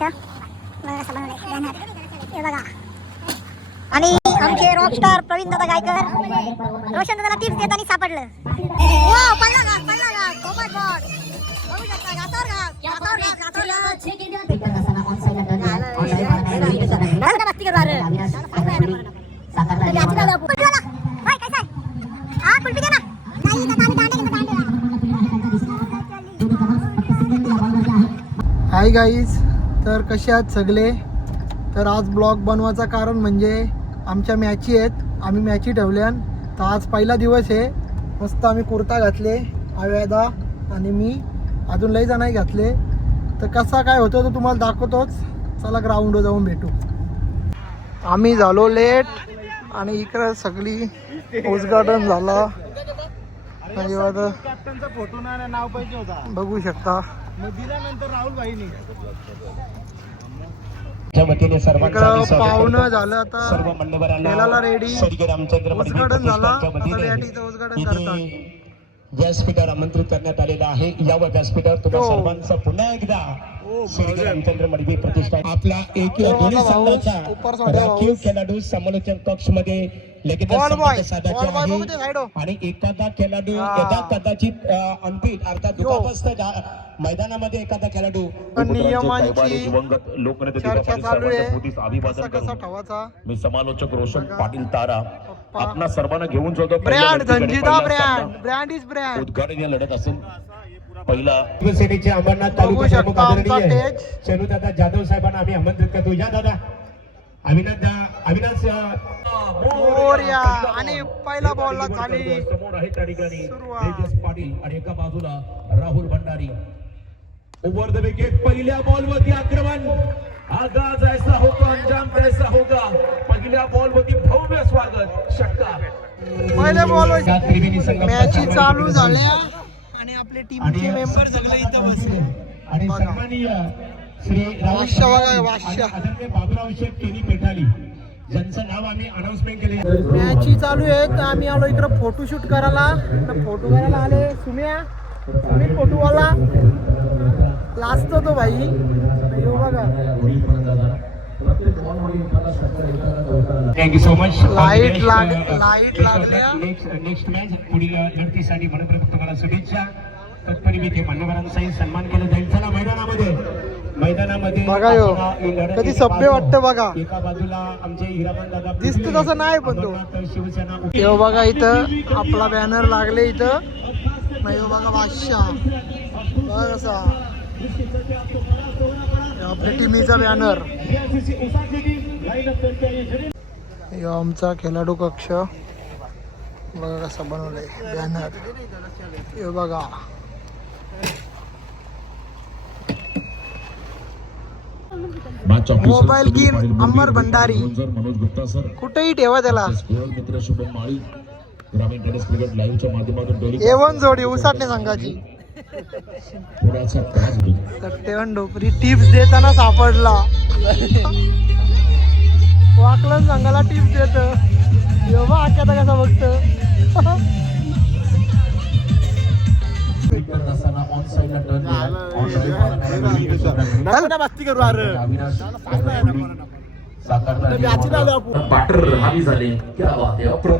कक्ष असं बनवलंय बॅनर हे बघा. आणि आमचे रॉकस्टार प्रवीण दादा गायकर रोशन दादाला टिप्स देताना सापडलं. वाव पडला घास पडला घास. ओ माय गॉड बघू शकता घासावर घास घासावर घास घासावर घास. मस्ती करू अरे कुल्फी दे ना. नाही तर आम्ही दांडे घेतो दांडे. हाय गाईज, तर कसे आहात सगळे. तर आज ब्लॉग बनवायचं कारण म्हणजे आमच्या मॅची आहेत, आम्ही मॅची ठेवल्यान. तर आज पहिला दिवस आहे. मस्त आम्ही कुर्ता घातले आव्यादा आणि मी अजून लई जणांनी घातले. तर कसा काय होतो तो तुम्हाला दाखवतोच. चला ग्राउंडवर जाऊन भेटू. आम्ही झालो लेट आणि इकडं सगळी उद्घाटन झाला. फोटो नाव पाहिजे होता बघू शकता. पाहुणं झालं आता खेळायला रेडी. उद्घाटन झाला उद्घाटन करतात. व्यासपीठावर आमंत्रित करण्यात आलेला आहे. या व्यासपीठावर तुम्हा सर्वांचं पुन्हा एकदा श्री रामचंद्र मडवी प्रतिष्ठान आपला एक दोन्ही संघाचा राखीव खेळाडू समालोचन कक्ष मध्ये लगेच साधायचे आहे. आणि एखादा खेळाडू यदा कदाचित अंतिम अर्थात दुखापस्त मैदानामध्ये एखादा खेळाडू नियमांची चर्चा चालू आहे. कसा ठेवायचा. मी समालोचक रोशन पाटील तारा आपणा सर्वांना घेऊन जातो. Brand Dhanjita brand is brand. उद्घाटन या लढत असेल. पहिला युनिव्हर्सिटीचे अंबरनाथ तालुका प्रमुख आदरणीय शेनू दादा जाधव साहेबांना आम्ही आमंत्रित करतो. या दादा अविनाश मोरया. आणि पहिला बॉलला खाली समोर आहे त्या ठिकाणी तेजस पाटील आणि एका बाजूला Rahul Bhandari. Over the wicket पहिल्या बॉलवरती आक्रमण. आगाज ऐसा होगा अंजाम कैसा होगा. पहिल्या बॉलवरती भव्य स्वागत. षटकार पहिल्या बॉलवर मॅची चालू झाल्या आणि आपले टीमचे मेंबर सगळे इथं बसले. आणि सन्माननीय श्री आदरणीय बाबूराव शेठ केनी पेठाली ज्यांचं नाव आम्ही अनाउन्समेंट केले. मॅची चालू आहे तर आम्ही आलो इकडं फोटोशूट करायला. फोटो करायला आले. सुमी फोटोवाला लाजतो तो भाई. बघा थँक्यू सो मच. लाईट लागल्या. नेक्स्ट मॅच पुढील लढतीसाठी मनपूर्वक तुम्हाला शुभेच्छा. तत्परिमिती मान्यवरांचाही सन्मान केला जाईल. चला मैदानामध्ये बघा यो कधी सभ्य वाटतं बघा. एका बाजूला आमचे हिरामन दादा दिसत तसं नाही पण तो शिवसेना यो बघा इथं आपला बॅनर लागले इथं. नाही बघा बादशाह बघा कसा आपल्या टीमीचा बॅनर. यो आमचा खेळाडू कक्ष बघा कसा बनवलाय बॅनर. हे बघा मोबाईल गेम अमर भंडारी मनोज गुप्ता सर कुठेही ठेवा त्याला. मित्र शुभम माळी ग्रामीण टेनिस क्रिकेट लाईव्हच्या माध्यमातून एवन जोडी उसाटणे संघाची थोडासा त्रास होतो. सट्टेवन ढोपरी टिप्स देताना सापडला. वाकलन संघाला टिप्स देत. एव्हा आख्याता कसा बघत.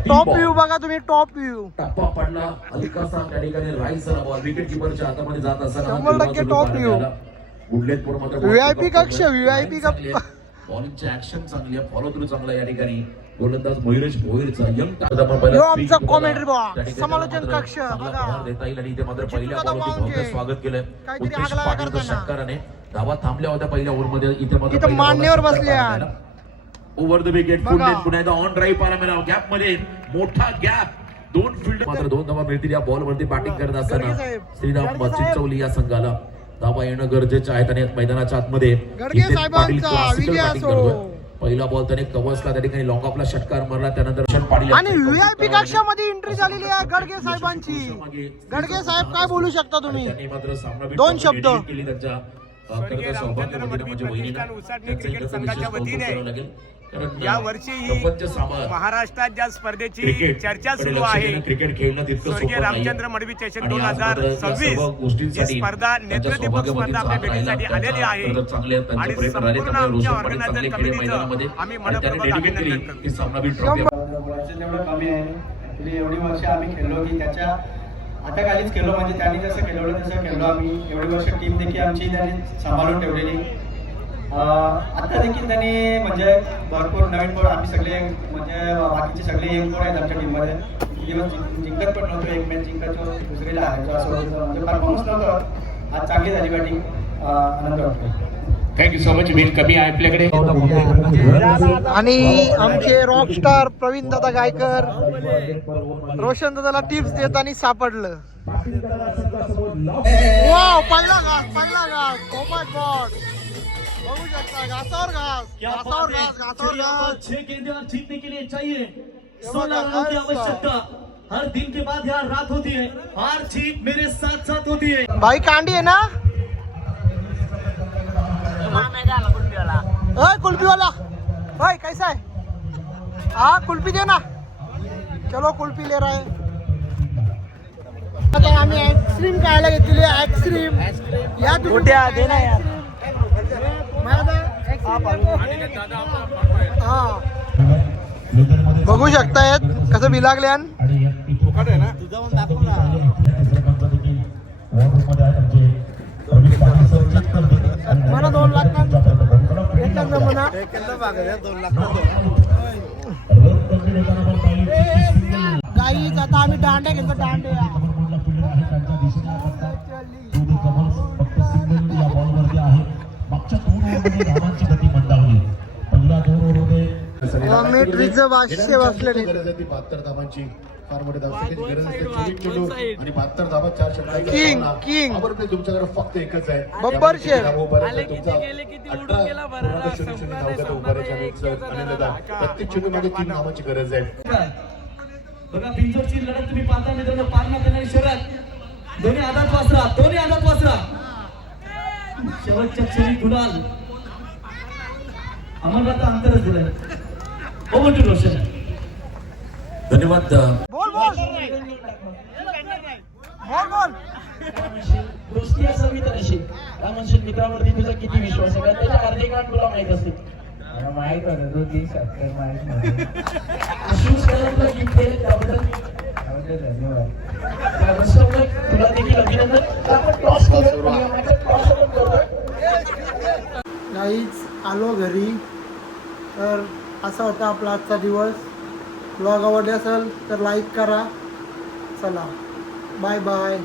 टॉप व्ह्यू बघा तुम्ही. टॉप व्ह्यू टप्पा पडला हलकासा त्या ठिकाणी राईसला बॉल विकेट किपरच्या हातामध्ये जात असताना 100% टॉप व्ह्यू. गुडलेतपूर मात्र व्हीआयपी कक्ष व्हीआयपी कप. बॉलिंगची ऍक्शन चांगली आहे. फॉलो थ्रू चांगला या ठिकाणी. गोलंदाज मयुरेश भोईरचा यंग आमचा कॉमेंट्री बॉक्स समालोचन कक्ष बघा. देता येईल. आणि इथे मात्र पहिल्या बॉलवरती भव्य स्वागत केलंय उत्कृष्ट पाटीलच्या षटकाराने. धावा थांबल्या होत्या पहिल्या ओव्हरमध्ये. इथे मान्यवर बसल्या. ओव्हर द विकेट पुन्हा एकदा ऑन ड्राईव्ह पाहायला मिळाला. गॅप मध्ये मोठा गॅप. 2 फील्ड मात्र 2 धावा मिळतील. या बॉल वरती बॅटिंग करत असताना श्रीराम चिंचवली या संघाला धावा येणं गरजेचं आहे. आणि मैदानाच्या आतमध्ये पहिला बॉल त्याने कव्हर्सला त्या ठिकाणी लॉंग ऑफला षटकार मारला. त्यानंतर आणि व्हीआयपी कक्षामध्ये एंट्री झालेली आहे गडगे साहेबांची. गडगे साहेब काय बोलू शकता तुम्ही. 2 शब्द. करता सौभाग्यवतीने म्हणजे वहिनीला त्यांचं इकडचं विशेष कौतुक करावं लागेल. कारण या वर्षी प्रपंच सामार महाराष्ट्रात ज्या स्पर्धेची क्रिकेट चर्चा कडे सुरू लक्ष आहे देणं, क्रिकेट खेळणं तितकं स्वर्गीय सोपं नाहीये. रामचंद्र मडवी चषक आणि आज मात्र या 2026 सर्व गोष्टींसाठी ही स्पर्धा त्यांच्या नेत्रदीपक स्पर्धा सौभाग्यवतीचा आपल्या हात राहिला. भेटीसाठी आलेली आहे त्यांचा चांगले आणि त्यांचे प्रयत्न राहिले. संपूर्ण त्यामुळे आमच्या रोशन पाटील चांगले ऑर्गनायझर खेळले मैदानामध्ये कमिटीचं आम्ही आणि त्याने मनपूर्वक डेडिकेट केली अभिनंदन करतो. ही सामनावीर ट्रॉफी. वयाचं तेवढं कमी आहे. ॲक्च्युली एवढी वर्ष आम्ही खेळलो की त्याच्या हाताखालीच खेळलो, म्हणजे त्यांनी जसं खेळवलं तसं खेळलो आम्ही. एवढी वर्ष टीम देखील आमची त्यांनी सांभाळून ठेवलेली. आता देखील त्यांनी म्हणजे भरपूर नवीन पोर आम्ही सगळे म्हणजे बाकीचे सगळे यंग पोर आहेत आमच्या टीममध्ये. दिवस जिंकत पण नव्हतो, एक मॅच जिंकायचो दुसरीला हारायचो असं होतं. म्हणजे परफॉर्मन्स नव्हतं. आज चांगली झाली बॅटिंग, आनंद वाटतो. Thank you so much. वेळ कमी आहे आपल्याकडे. आणि आमचे रॉकस्टार प्रवीण दादा गायकर रोशन दादाला टिप्स देताना सापडलं. वाव, पडला घास. ओ माय गॉड, बघू शकता घासावर घास. 6 गेंदें और जीतने के लिए चाहिए 16 रनों रनों की की आवश्यकता. हर दिन के बाद यहाँ रात होती है, हार जीत मेरे साथ साथ होती है. भाई कांडी आहे ना, कुल्फी वाला भाई कैसा है? हाँ कुल्फी देना. चलो कुल्फी ले रहा है. आता आम्ही आईस्क्रीम खायला घेतलेली. आईस्क्रीम या तुम्ही हा बघू शकतायत कसं बिलागल्यान. मला 2 लाख म्हणा. गाईच आता आम्ही दांडे घेतो. दांडे मिलिटरीचं 500 वाचलेले. गरज आहे ती 72 धावांची. फार मोठी धावसंख्येची गरज असते. 24 चेंडू आणि 72 धावा, 4 षटकांचा किंग, सामना. किंग. बरोबर नाही, तुमच्याकडे फक्त एकच आहे. बब्बर शेर. प्रत्येक चेंडू मध्ये 3 धावांची गरज आहे. बघा बिनजोडची लढत तुम्ही पाहता मित्रांनो. पारणा करणारी शर्यत. दोन्ही आदात वासरा. शेवटच्या क्षणी गुलाल आम्हाला अंतरच दिलं. हो म्हणतो रोशन. धन्यवाद. बोल. दोस्ती असावी तर अशी. रामनशील मित्रावरती तुझा किती विश्वास आहे? कारण त्याच्या हार्दिक गाठ तुला माहित असते. माहित होतं 2-3 षटकार माहित नव्हतं. आशिष कदमला गिफ्ट दिले त्याबद्दल धन्यवाद. तुला देखील अभिनंदन. आपण टॉस करू. काहीच आलो घरी. तर असा होता आपला आजचा दिवस. ब्लॉग आवडला असेल तर लाईक करा. चला बाय बाय.